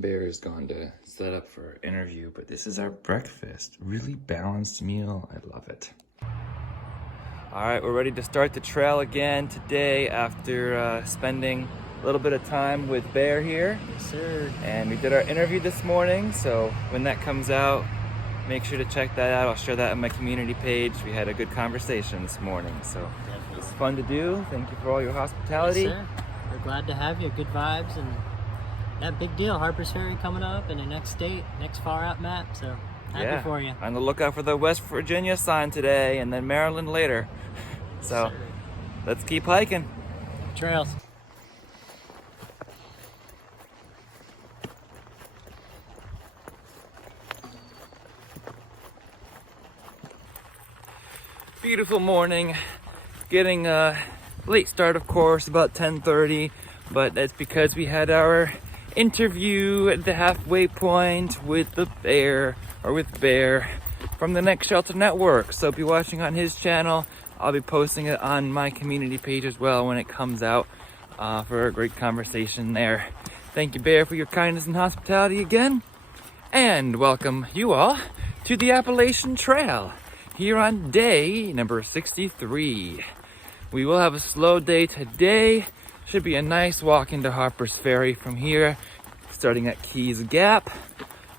Bear is gone to set up for an interview, but this is our breakfast. Really balanced meal. I love it. All right, we're ready to start the trail again today after spending a little bit of time with Bear here. Yes, sir. And we did our interview this morning, so when that comes out, make sure to check that out. I'll share that on my community page. We had a good conversation this morning, so Definitely. it was fun to do. Thank you for all your hospitality. Yes, sir. We're glad to have you. Good vibes, and that big deal. Harpers Ferry coming up in the next state, next far out map. So happy for you. On the lookout for the West Virginia sign today, and then Maryland later. So Yes, let's keep hiking. Trails. Beautiful morning. Getting a late start, of course, about 10:30, but that's because we had our interview at the halfway point with Bear from the Next Shelter Network. So be watching on his channel. I'll be posting it on my community page as well when it comes out for a great conversation there. Thank you, Bear, for your kindness and hospitality again. And welcome you all to the Appalachian Trail here on day number 63. We will have a slow day today. Should be a nice walk into Harpers Ferry from here, starting at Keys Gap,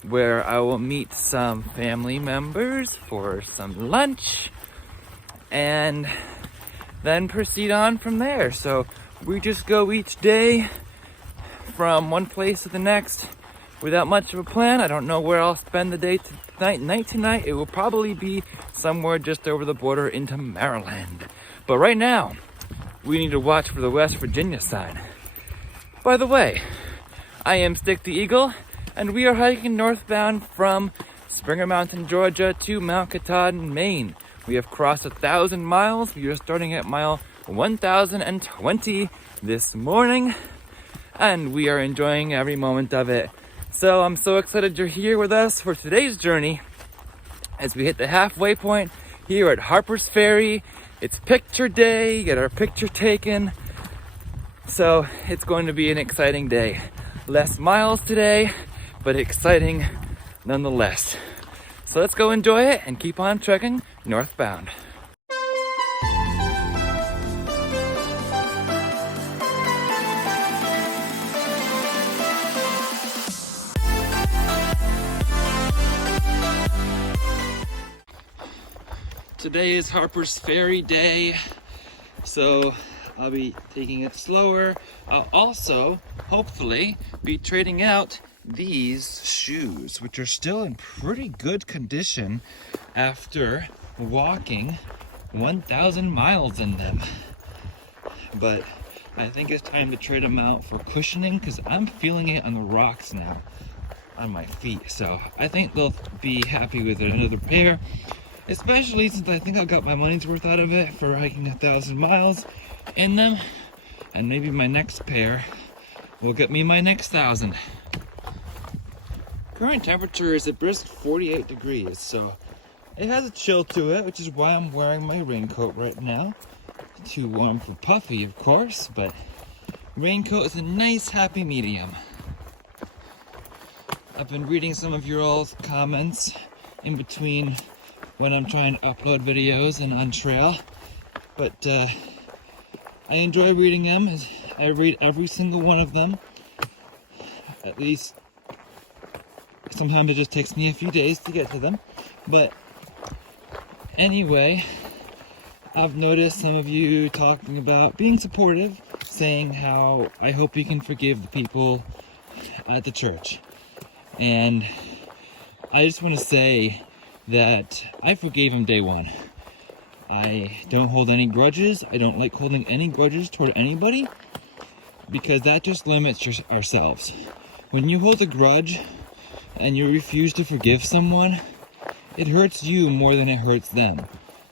where I will meet some family members for some lunch and then proceed on from there. So we just go each day from one place to the next without much of a plan. I don't know where I'll spend the day tonight. It will probably be somewhere just over the border into Maryland. But right now, we need to watch for the West Virginia sign. By the way, I am Stick the Eagle, and we are hiking northbound from Springer Mountain, Georgia to Mount Katahdin, Maine. We have crossed 1,000 miles. We are starting at mile 1,020 this morning, and we are enjoying every moment of it. So I'm so excited you're here with us for today's journey as we hit the halfway point here at Harpers Ferry. It's picture day, get our picture taken. So it's going to be an exciting day. Less miles today, but exciting nonetheless. So let's go enjoy it and keep on trekking northbound. Today is Harpers Ferry day, so I'll be taking it slower. I'll also, hopefully, be trading out these shoes, which are still in pretty good condition after walking 1,000 miles in them. But I think it's time to trade them out for cushioning because I'm feeling it on the rocks now on my feet. So I think they'll be happy with another pair. Especially since I think I got my money's worth out of it for hiking 1,000 miles in them. And maybe my next pair will get me my next 1,000. Current temperature is a brisk 48 degrees, so it has a chill to it, which is why I'm wearing my raincoat right now. Too warm for puffy, of course, but raincoat is a nice happy medium. I've been reading some of your all's comments in between when I'm trying to upload videos and on trail, but I enjoy reading them. I read every single one of them. At least sometimes it just takes me a few days to get to them, but anyway, I've noticed some of you talking about being supportive, saying how I hope you can forgive the people at the church. And I just want to say that I forgave him day one. I don't hold any grudges. I don't like holding any grudges toward anybody because that just limits ourselves. When you hold a grudge and you refuse to forgive someone, it hurts you more than it hurts them.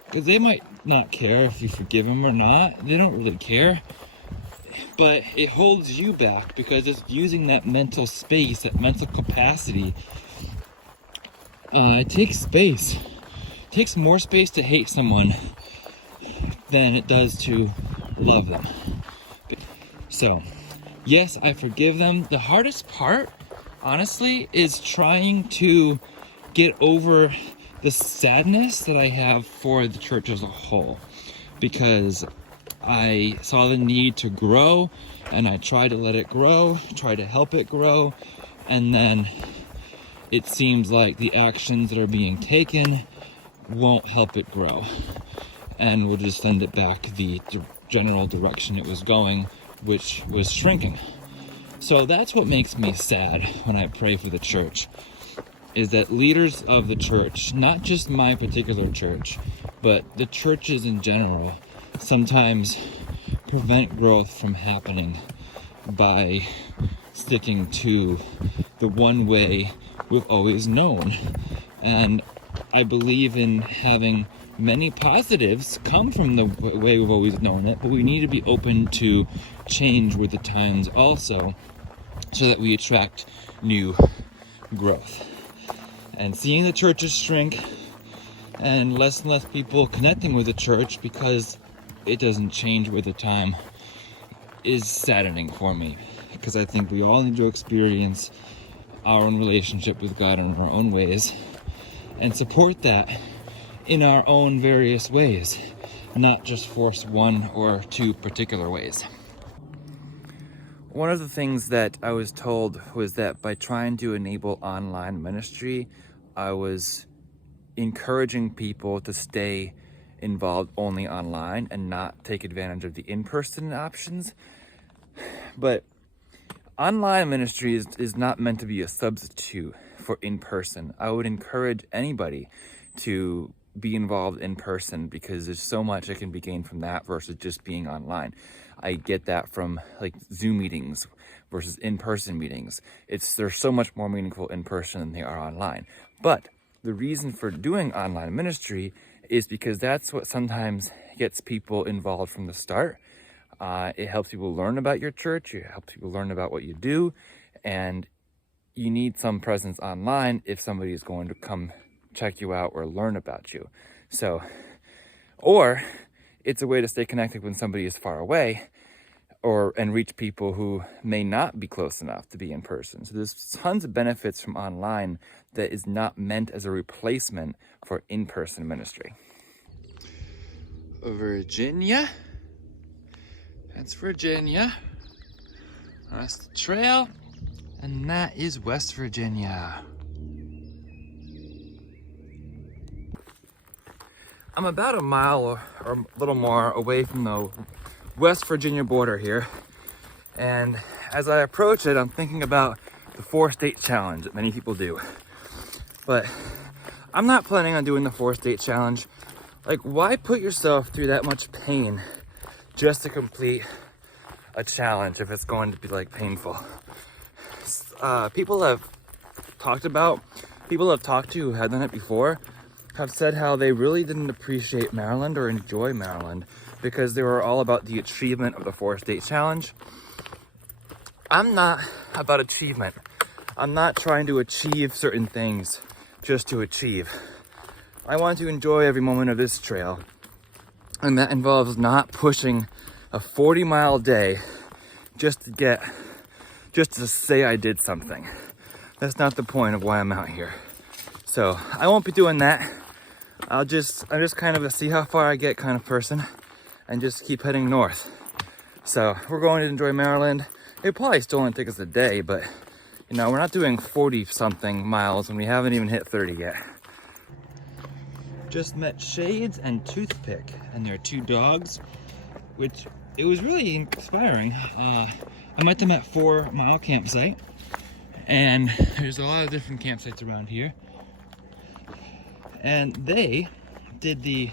Because they might not care if you forgive them or not. They don't really care. But it holds you back because it's using that mental space, that mental capacity. It takes space. It takes more space to hate someone than it does to love them. So, yes, I forgive them. The hardest part honestly, is trying to get over the sadness that I have for the church as a whole, because I saw the need to grow, and I tried to let it grow, try to help it grow, and then it seems like the actions that are being taken won't help it grow, and will just send it back the general direction it was going, which was shrinking. So that's what makes me sad when I pray for the church, is that leaders of the church, not just my particular church, but the churches in general, sometimes prevent growth from happening by sticking to the one way we've always known. And I believe in having many positives come from the way we've always known it, but we need to be open to change with the times also, so that we attract new growth. And seeing the churches shrink and less people connecting with the church because it doesn't change with the time is saddening for me, because I think we all need to experience our own relationship with God in our own ways and support that in our own various ways, not just force one or two particular ways. One of the things that I was told was that by trying to enable online ministry, I was encouraging people to stay involved only online and not take advantage of the in-person options. But online ministry is not meant to be a substitute for in-person. I would encourage anybody to be involved in person, because there's so much that can be gained from that versus just being online. I get that from like Zoom meetings versus in-person meetings. They're so much more meaningful in person than they are online. But the reason for doing online ministry is because that's what sometimes gets people involved from the start. It helps people learn about your church. It helps people learn about what you do. And you need some presence online if somebody is going to come check you out or learn about you. So, or it's a way to stay connected when somebody is far away, and reach people who may not be close enough to be in person. So there's tons of benefits from online that is not meant as a replacement for in-person ministry. Virginia. That's Virginia. That's the trail. And that is West Virginia. I'm about a mile or a little more away from the West Virginia border here. And as I approach it, I'm thinking about the 4-state challenge that many people do. But I'm not planning on doing the 4-state challenge. Like, why put yourself through that much pain just to complete a challenge if it's going to be like painful? People I've talked to who had done it before have said how they really didn't appreciate Maryland or enjoy Maryland because they were all about the achievement of the 4-state challenge. I'm not about achievement. I'm not trying to achieve certain things just to achieve. I want to enjoy every moment of this trail, and that involves not pushing a 40-mile day just to say I did something. That's not the point of why I'm out here. So I won't be doing that. I'm just kind of a see how far I get kind of person, and just keep heading north. So we're going to enjoy Maryland. It probably still only take us a day, but you know, we're not doing 40 something miles and we haven't even hit 30 yet. Just met Shades and Toothpick and their 2 dogs, which it was really inspiring. I met them at 4 Mile campsite, and there's a lot of different campsites around here. And they did the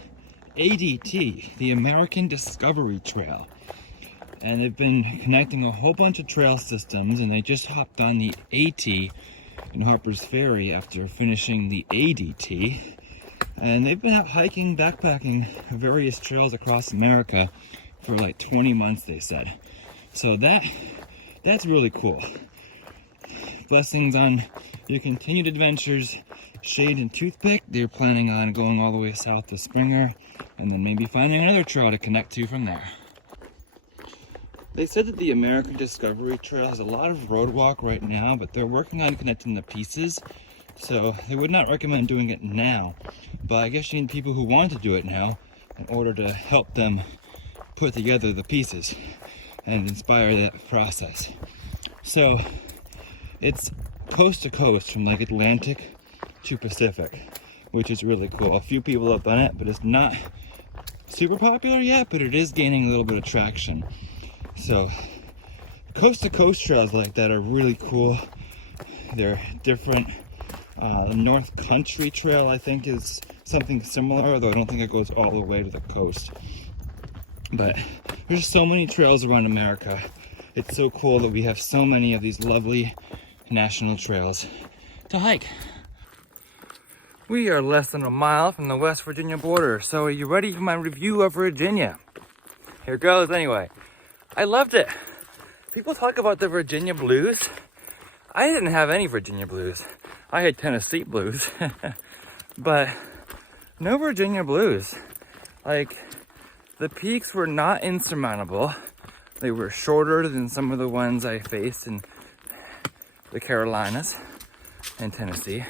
ADT, the American Discovery Trail. And they've been connecting a whole bunch of trail systems, and they just hopped on the AT in Harpers Ferry after finishing the ADT. And they've been out hiking, backpacking various trails across America for like 20 months, they said. So that's really cool. Blessings on your continued adventures, Shade and Toothpick. They're planning on going all the way south to Springer, and then maybe finding another trail to connect to from there. They said that the American Discovery Trail has a lot of roadwalk right now, but they're working on connecting the pieces. So they would not recommend doing it now. But I guess you need people who want to do it now in order to help them put together the pieces and inspire that process. So it's coast to coast from like Atlantic to Pacific, which is really cool. A few people have done it, but it's not super popular yet, but it is gaining a little bit of traction. So coast to coast trails like that are really cool. They're different. North Country Trail, I think, is something similar, although I don't think it goes all the way to the coast. But there's so many trails around America. It's so cool that we have so many of these lovely national trails to hike. We are less than a mile from the West Virginia border, so are you ready for my review of Virginia? Here goes anyway. I loved it. People talk about the Virginia blues. I didn't have any Virginia blues. I had Tennessee blues, but no Virginia blues. Like, the peaks were not insurmountable. They were shorter than some of the ones I faced in the Carolinas and Tennessee.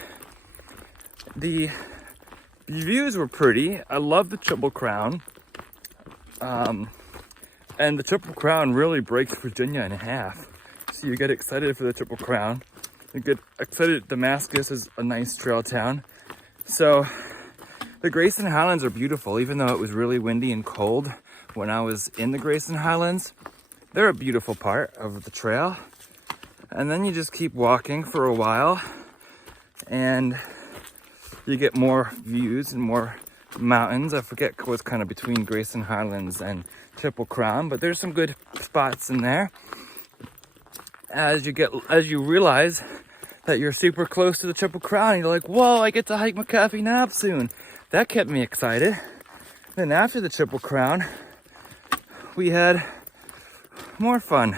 The views were pretty. I love the Triple Crown. And the Triple Crown really breaks Virginia in half. So you get excited for the Triple Crown. You get excited. Damascus is a nice trail town. So the Grayson Highlands are beautiful, even though it was really windy and cold when I was in the Grayson Highlands. They're a beautiful part of the trail. And then you just keep walking for a while and you get more views and more mountains. I forget what's kind of between Grayson Highlands and Triple Crown, but there's some good spots in there. As you realize that you're super close to the Triple Crown, you're like, whoa, I get to hike McAfee Knob soon. That kept me excited. Then after the Triple Crown, we had more fun.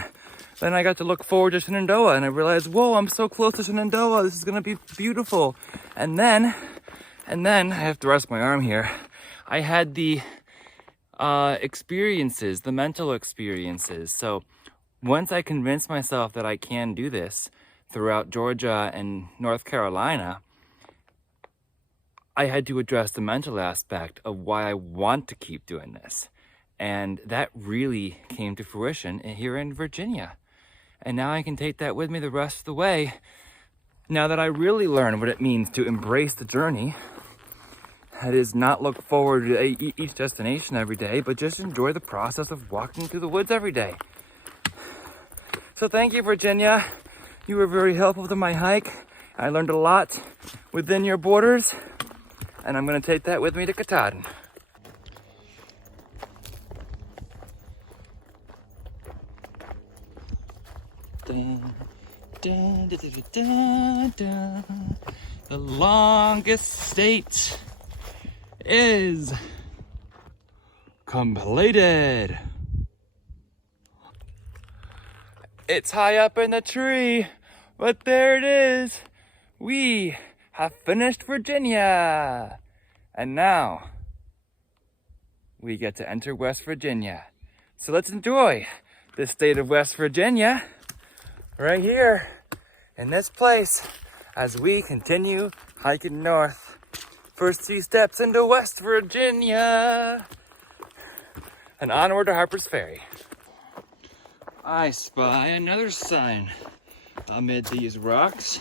Then I got to look forward to Shenandoah, and I realized, whoa, I'm so close to Shenandoah. This is gonna be beautiful. And then I have to rest my arm here. I had the experiences, the mental experiences. So once I convinced myself that I can do this throughout Georgia and North Carolina, I had to address the mental aspect of why I want to keep doing this. And that really came to fruition here in Virginia. And now I can take that with me the rest of the way. Now that I really learned what it means to embrace the journey, that is not look forward to each destination every day, but just enjoy the process of walking through the woods every day. So thank you, Virginia. You were very helpful to my hike. I learned a lot within your borders, and I'm gonna take that with me to Katahdin. Dun, dun, dun, dun, dun, dun. The longest state is completed. It's high up in the tree, but there it is. We have finished Virginia. And now we get to enter West Virginia. So let's enjoy the state of West Virginia right here in this place as we continue hiking north. First 3 steps into West Virginia and onward to Harpers Ferry. I spy another sign amid these rocks.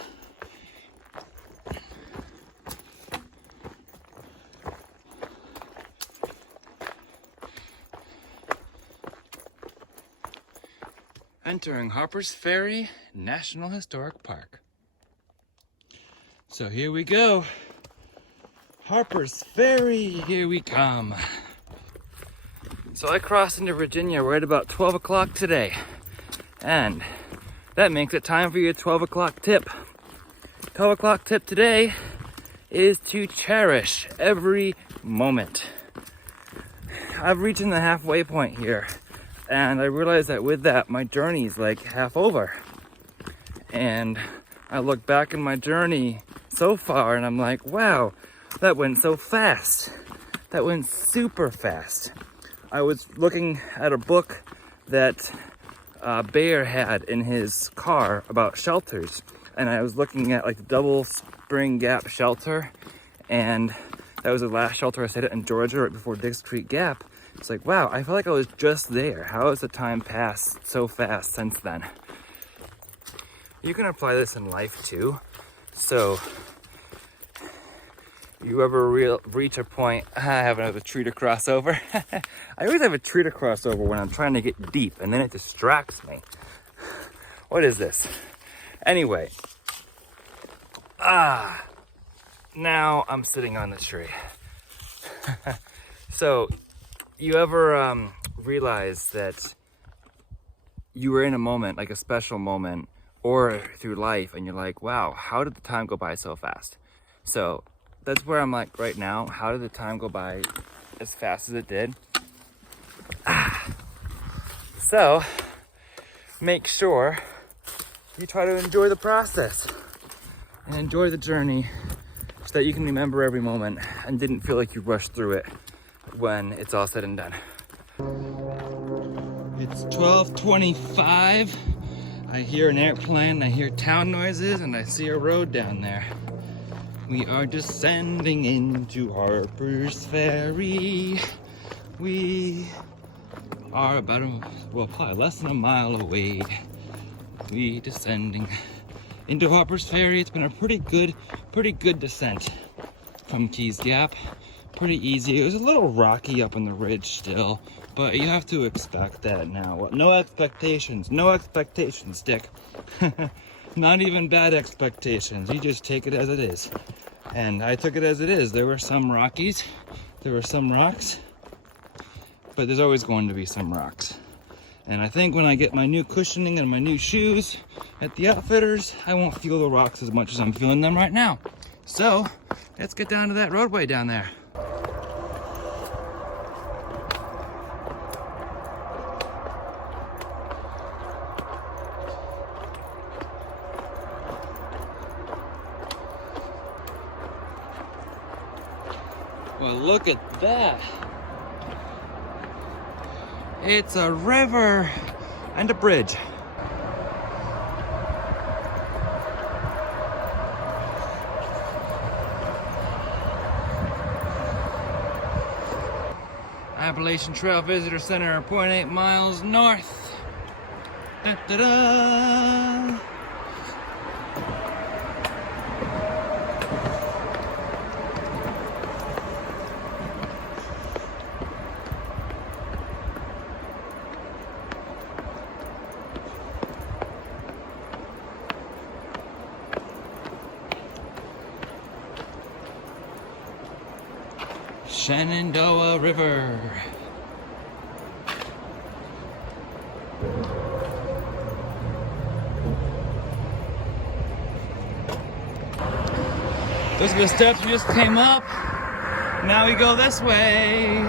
Entering Harpers Ferry National Historic Park. So here we go. Harpers Ferry, here we come. So I crossed into Virginia right about 12 o'clock today. And that makes it time for your 12 o'clock tip. 12 o'clock tip today is to cherish every moment. I've reached the halfway point here, and I realized that with that, my journey's like half over. And I look back in my journey so far, and I'm like, wow, that went so fast. That went super fast. I was looking at a book that Bear had in his car about shelters. And I was looking at like the Double Spring Gap shelter, and that was the last shelter I stayed at in Georgia right before Dix Creek Gap. It's like, wow, I feel like I was just there. How has the time passed so fast since then? You can apply this in life too. So, you ever reach a point, I have another tree to cross over. I always have a tree to cross over when I'm trying to get deep, and then it distracts me. What is this? Anyway, now I'm sitting on the tree. So, you ever realize that you were in a moment, like a special moment, or through life, and you're like, wow, how did the time go by so fast? So, that's where I'm like right now. How did the time go by as fast as it did? So, make sure you try to enjoy the process and enjoy the journey so that you can remember every moment and didn't feel like you rushed through it when it's all said and done. It's 12:25. I hear an airplane, I hear town noises, and I see a road down there. We are descending into Harpers Ferry. We are about probably less than a mile away. We descending into Harpers Ferry. It's been a pretty good descent from Keys Gap. Pretty easy. It was a little rocky up on the ridge still, but you have to expect that now. No expectations, Dick. Not even bad expectations. You just take it as it is. And I took it as it is. There were some rockies, there were some rocks, but there's always going to be some rocks. And I think when I get my new cushioning and my new shoes at the outfitters, I won't feel the rocks as much as I'm feeling them right now. So, let's get down to that roadway down there. Well, look at that. It's a river and a bridge. Appalachian Trail Visitor Center, 0.8 miles north. Da, da, da. Shenandoah River. Those are the steps we just came up. Now we go this way.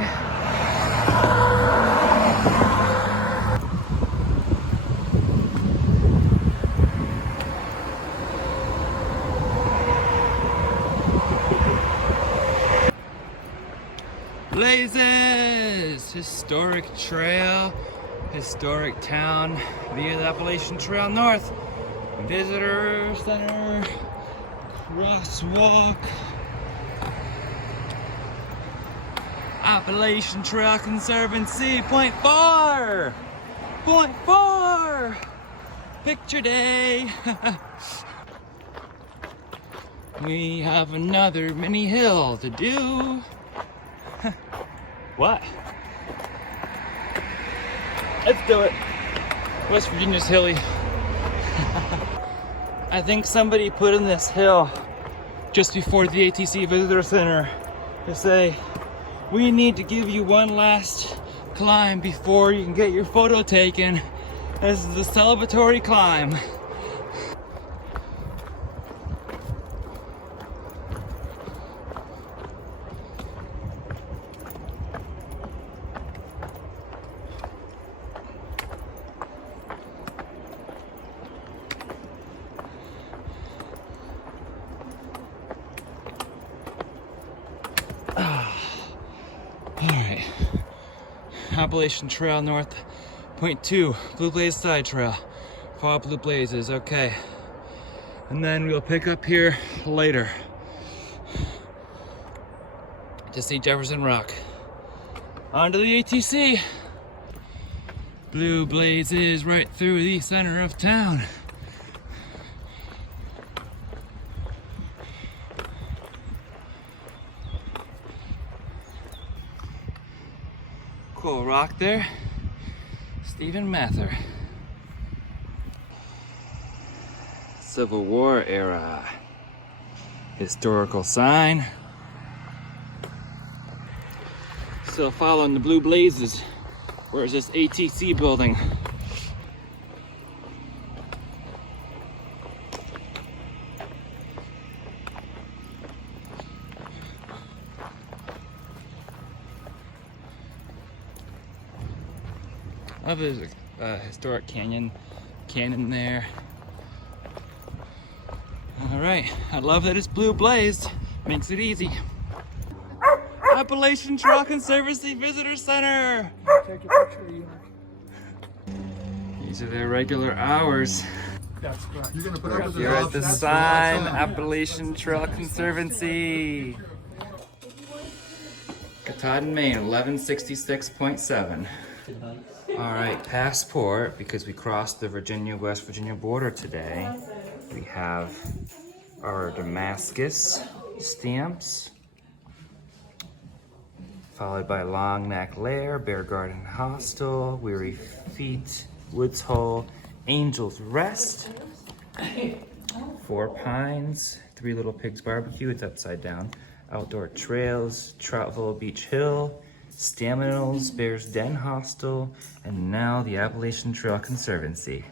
Blazes! Historic trail, historic town via the Appalachian Trail North. Visitor Center, crosswalk. Appalachian Trail Conservancy, point 4! Point 4! Picture day! We have another mini hill to do. What? Let's do it. West Virginia's hilly. I think somebody put in this hill just before the ATC Visitor Center to say, we need to give you one last climb before you can get your photo taken. This is a celebratory climb. All right, Appalachian Trail North Point 2, Blue Blaze Side Trail. Follow Blue Blazes, okay. And then we'll pick up here later to see Jefferson Rock. On to the ATC. Blue Blazes right through the center of town. Cool rock there. Stephen Mather. Civil War era. Historical sign. Still following the Blue Blazes. Where's this ATC building? Oh, there's a historic canyon there. All right, I love that it's blue blazed. Makes it easy. Appalachian Trail Conservancy Visitor Center. Take a picture. These are their regular hours. That's correct. You're gonna put up with You're at the sign, Appalachian Trail Conservancy. Katahdin, Maine, 1166.7. All right, passport, because we crossed the West Virginia border today. We have our Damascus stamps, followed by Long Neck Lair, Bear Garden Hostel, Weary Feet, Woods Hole, Angel's Rest, Four Pines, Three Little Pigs Barbecue, it's upside down, Outdoor Trails, Troutville Beach Hill, Staminals, Bear's Den Hostel, and now the Appalachian Trail Conservancy.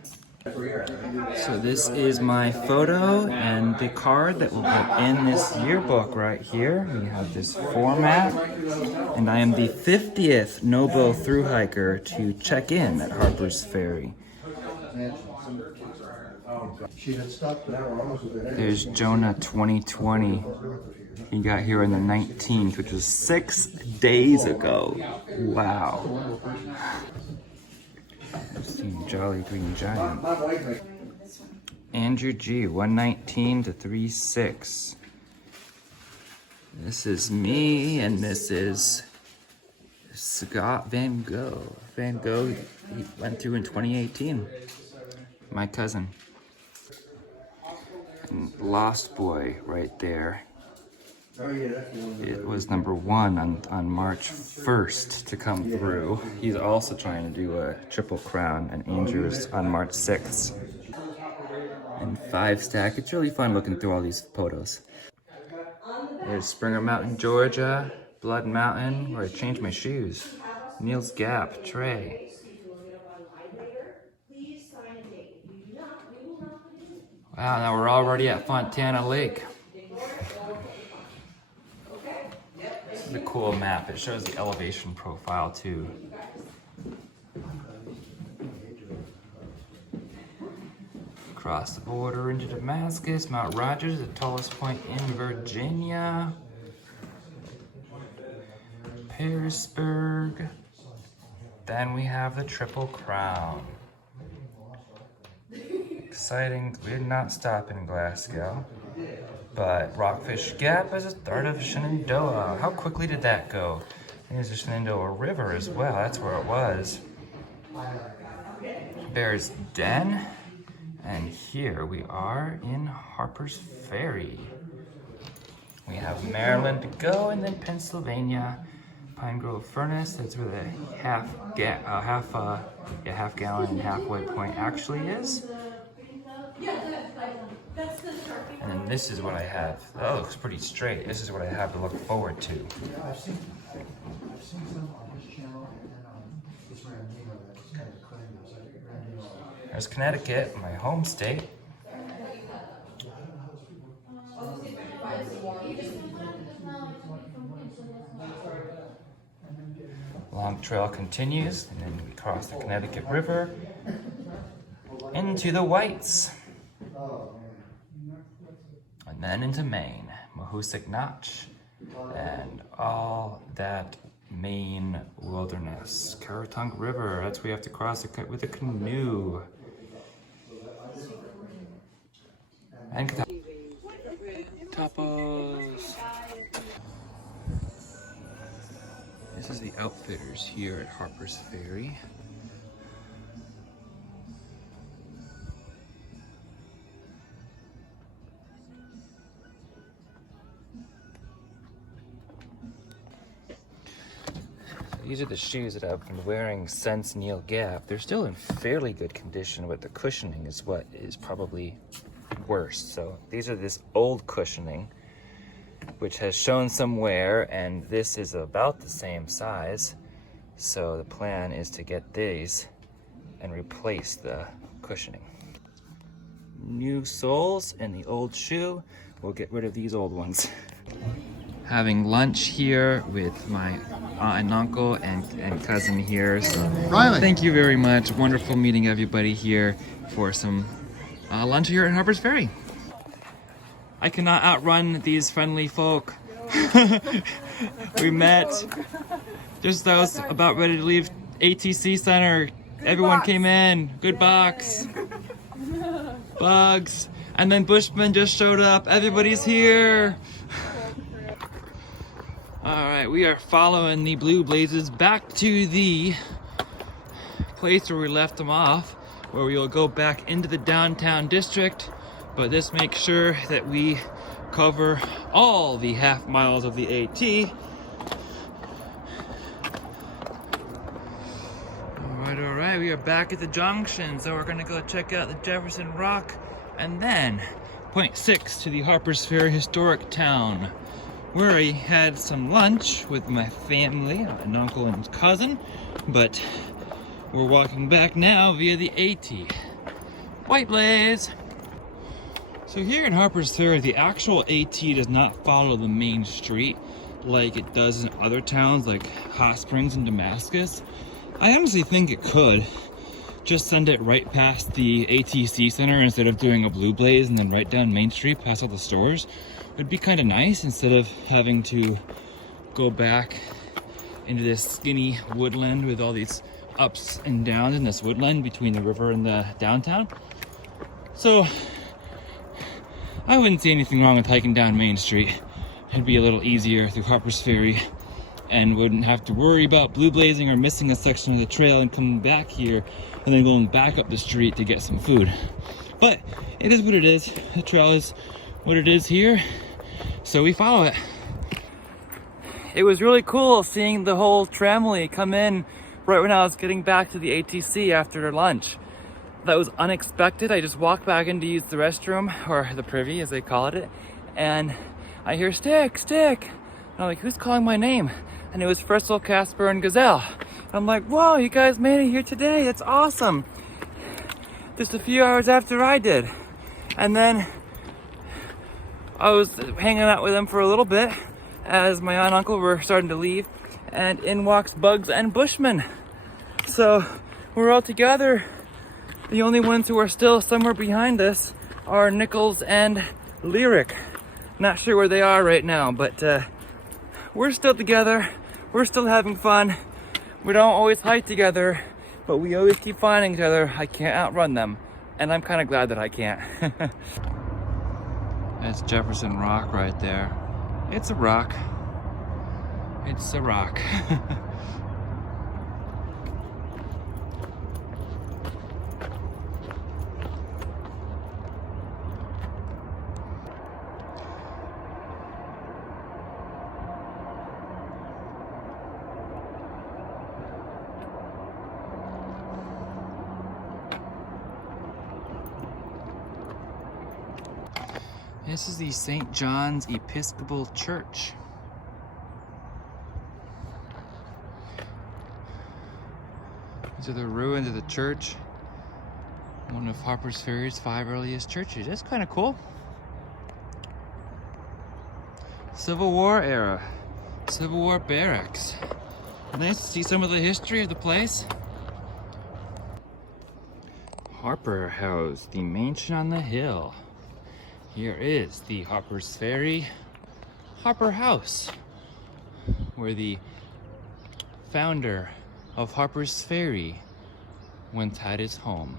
So this is my photo and the card that will be in this yearbook right here. We have this format, and I am the 50th Nobo Thru-Hiker to check in at Harpers Ferry. There's Jonah 2020. He got here on the 19th, which was 6 days ago. Wow. I've seen Jolly Green Giant. Andrew G, 119 to 36. This is me, and this is Scott Van Gogh. Van Gogh, he went through in 2018. My cousin. And Lost Boy right there. It was number 1 on March 1st to come through. He's also trying to do a Triple Crown and Angels on March 6th. And 5 stack. It's really fun looking through all these photos. There's Springer Mountain, Georgia, Blood Mountain, where I changed my shoes. Neil's Gap, Trey. Wow, now we're already at Fontana Lake. This is a cool map. It shows the elevation profile too. Across the border into Damascus, Mount Rogers, the tallest point in Virginia. Pearisburg. Then we have the Triple Crown. Exciting. We did not stop in Glasgow. But Rockfish Gap is the start of Shenandoah. How quickly did that go? There's the Shenandoah River as well. That's where it was. Bear's Den. And here we are in Harpers Ferry. We have Maryland to go, and then Pennsylvania. Pine Grove Furnace. That's where the half gallon and halfway point actually is. And then this is what I have. That looks pretty straight. This is what I have to look forward to. I've seen some on this channel, and this Randino that's kind of claimed. There's Connecticut, my home state. Long trail continues, and then we cross the Connecticut River into the Whites. And then into Maine, Mahoosic Notch, and all that Maine wilderness. Caratunk River, that's where you have to cross it with a canoe. And tapas. This is the Outfitters here at Harpers Ferry. These are the shoes that I've been wearing since Neil Gap. They're still in fairly good condition, but the cushioning is what is probably worse. So these are this old cushioning, which has shown some wear, and this is about the same size. So the plan is to get these and replace the cushioning. New soles and the old shoe. We'll get rid of these old ones. Having lunch here with my aunt and uncle and cousin here. So Riley. Thank you very much. Wonderful meeting everybody here for some lunch here at Harpers Ferry. I cannot outrun these friendly folk. We met just as I was about ready to leave ATC Center. Everyone came in. Good box. Bugs. And then Bushman just showed up. Everybody's here. Alright, we are following the Blue Blazes back to the place where we left them off, where we will go back into the downtown district, but this makes sure that we cover all the half miles of the AT. Alright, we are back at the junction, so we're gonna go check out the Jefferson Rock and then point 6 to the Harpers Ferry Historic Town, where I had some lunch with my family, an uncle and cousin, but we're walking back now via the AT. White Blaze! So here in Harpers Ferry, the actual AT does not follow the main street like it does in other towns like Hot Springs and Damascus. I honestly think it could just send it right past the ATC Center instead of doing a Blue Blaze and then right down Main Street past all the stores. It'd be kind of nice instead of having to go back into this skinny woodland with all these ups and downs in this woodland between the river and the downtown. So I wouldn't see anything wrong with hiking down Main Street. It'd be a little easier through Harpers Ferry and wouldn't have to worry about blue blazing or missing a section of the trail and coming back here and then going back up the street to get some food. But it is what it is. The trail is what it is here. So we follow it. It was really cool seeing the whole tramway come in right when I was getting back to the ATC after lunch. That was unexpected. I just walked back in to use the restroom, or the privy as they call it, and I hear stick, stick. And I'm like, who's calling my name? And it was Fristle, Casper, and Gazelle. And I'm like, whoa, you guys made it here today. That's awesome. Just a few hours after I did. And then I was hanging out with them for a little bit as my aunt and uncle were starting to leave, and in walks Bugs and Bushman. So we're all together. The only ones who are still somewhere behind us are Nichols and Lyric. Not sure where they are right now, but we're still together. We're still having fun. We don't always hike together, but we always keep finding each other. I can't outrun them, and I'm kind of glad that I can't. That's Jefferson Rock right there. It's a rock. It's a rock. This is the St. John's Episcopal Church. These are the ruins of the church. One of Harpers Ferry's 5 earliest churches. That's kind of cool. Civil War era. Civil War barracks. Nice to see some of the history of the place. Harper House, the mansion on the hill. Here is the Harpers Ferry Harper House, where the founder of Harpers Ferry, once had his home.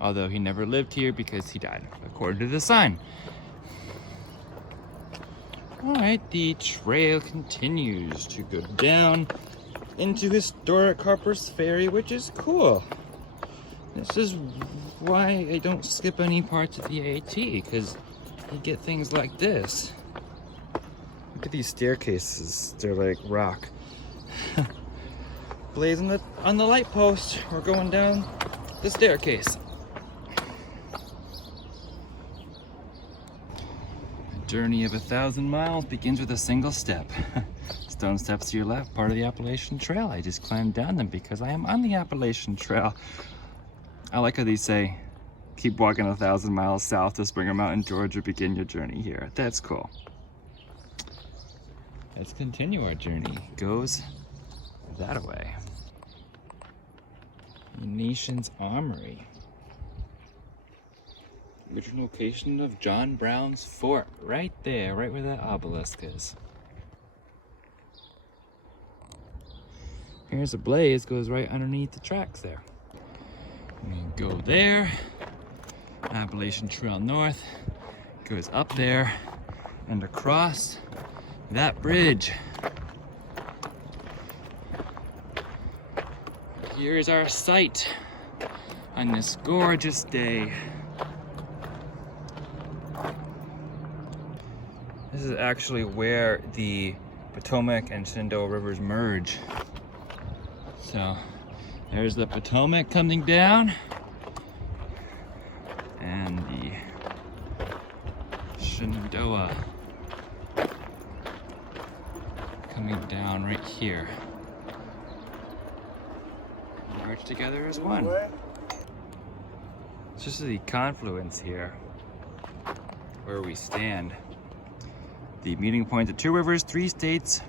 Although he never lived here because he died, according to the sign. Alright, the trail continues to go down into historic Harpers Ferry, which is cool. This is why I don't skip any parts of the AT, because you get things like this. Look at these staircases, they're like rock. Blaze on the light post, we're going down the staircase. A journey of 1,000 miles begins with a single step. Stone steps to your left, part of the Appalachian Trail. I just climbed down them because I am on the Appalachian Trail. I like how they say, keep walking 1,000 miles south to Springer Mountain, Georgia, begin your journey here. That's cool. Let's continue our journey. It goes that way. Nation's Armory. Original location of John Brown's fort. Right there, right where that obelisk is. Here's a blaze, goes right underneath the tracks there. We go there. Appalachian Trail North goes up there and across that bridge. Here's our site on this gorgeous day. This is actually where the Potomac and Shenandoah rivers merge. So there's the Potomac coming down and the Shenandoah coming down right here. Merge together as one. It's just the confluence here where we stand. The meeting point of 2 rivers, 3 states.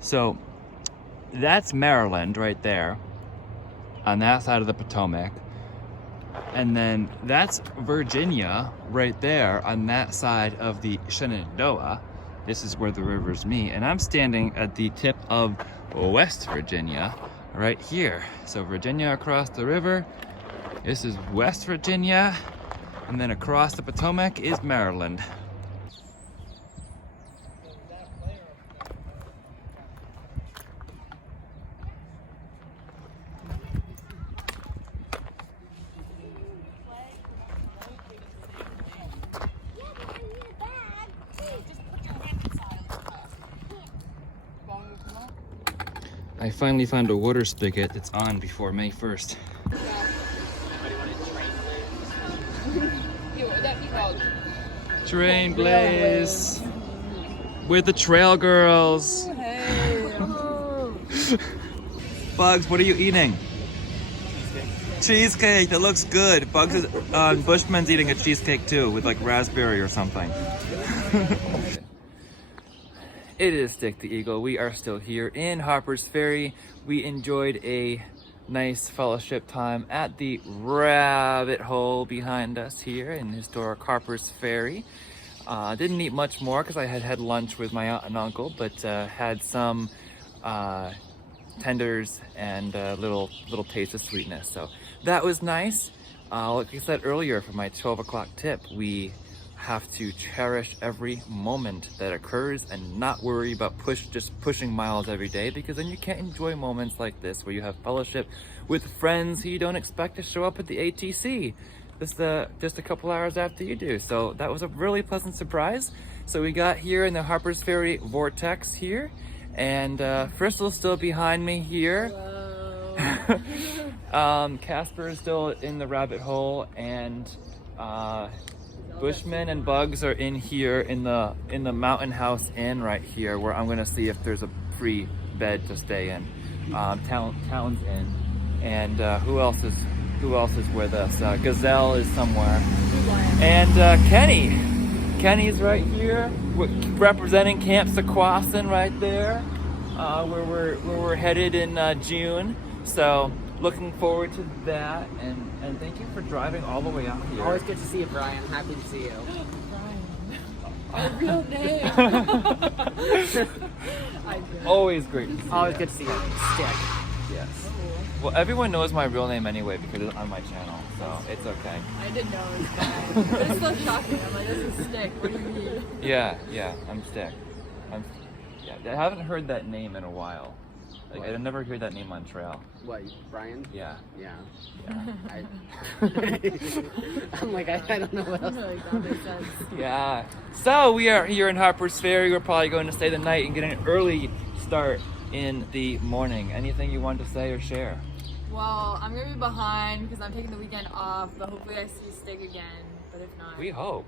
So that's Maryland right there on that side of the Potomac. And then that's Virginia right there on that side of the Shenandoah. This is where the rivers meet. And I'm standing at the tip of West Virginia right here. So Virginia across the river. This is West Virginia. And then across the Potomac is Maryland. I finally found a water spigot that's on before May 1st. Train Blaze with the Trail Girls. Bugs, what are you eating? Cheesecake, that looks good. Bugs is, Bushman's eating a cheesecake too with like raspberry or something. It is Stick the Eagle. We are still here in Harpers Ferry. We enjoyed a nice fellowship time at the rabbit hole behind us here in historic Harpers Ferry. Didn't eat much more because I had lunch with my aunt and uncle, but had some tenders and a little taste of sweetness. So that was nice. Like I said earlier for my 12 o'clock tip, we have to cherish every moment that occurs and not worry about just pushing miles every day, because then you can't enjoy moments like this where you have fellowship with friends who you don't expect to show up at the ATC just a couple hours after you do. So that was a really pleasant surprise. So we got here in the Harpers Ferry vortex here, and Crystal's still behind me here. Casper is still in the rabbit hole, and Bushman and Bugs are in here in the Mountain House Inn right here, where I'm gonna see if there's a free bed to stay in. Town's Inn, and who else is with us? Gazelle is somewhere, and Kenny's right here representing Camp Sequoian right there, where we're headed in June. So looking forward to that, and thank you for driving all the way out here. Always good to see you, Brian. Happy to see you. Our real name. Always great to see Always you. good to see you. Stick. Yes. Well, everyone knows my real name anyway because it's on my channel, so it's okay. I didn't know it was bad. It's so shocking. I'm like, this is Stick. What do you mean? Yeah, I'm Stick. I haven't heard that name in a while. Like, I never heard that name on trail. What, Brian? Yeah. Yeah. Yeah. I'm like, I don't know what else. Like, that makes sense. Yeah. So we are here in Harpers Ferry. We're probably going to stay the night and get an early start in the morning. Anything you want to say or share? Well, I'm gonna be behind because I'm taking the weekend off, but hopefully I see Stick again. But if not, We hope.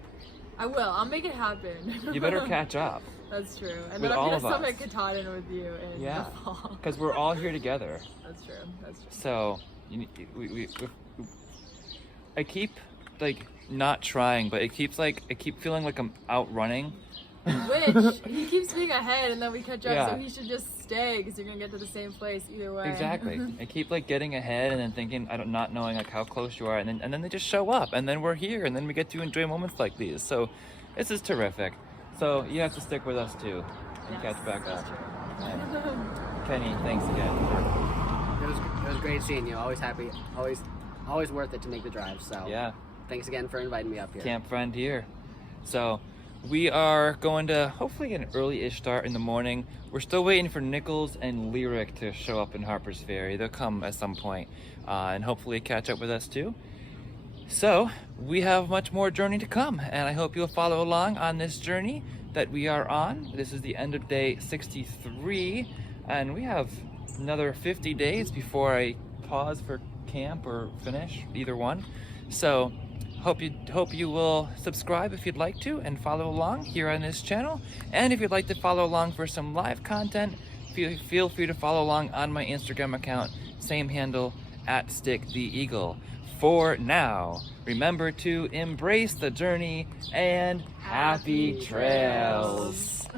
I will. I'll make it happen. You better catch up. That's true. And With then I'm all gonna of us. summit Katahdin with you in Yeah. the fall. Because we're all here together. That's true. That's true. So I keep like not trying, but I keep feeling like I'm outrunning. Which he keeps being ahead, and then we catch up. Yeah. So he should just stay because you're gonna get to the same place either way. Exactly. I keep like getting ahead and then thinking not knowing like how close you are, and then they just show up, and then we're here, and then we get to enjoy moments like these. So this is terrific. So you have to stick with us too and Yes, catch back that's up. true. And Kenny, thanks again. It was great seeing you. Always happy. Always worth it to make the drive. So Yeah, thanks again for inviting me up here. camp friend here. So we are going to hopefully get an early-ish start in the morning. We're still waiting for Nichols and Lyric to show up in Harpers Ferry. They'll come at some point, and hopefully catch up with us too. So we have much more journey to come, and I hope you'll follow along on this journey that we are on. This is the end of day 63, and we have another 50 days before I pause for camp or finish, either one. So hope you will subscribe if you'd like to and follow along here on this channel. And if you'd like to follow along for some live content, feel free to follow along on my Instagram account, same handle, @StickTheEagle. For now, remember to embrace the journey and happy trails.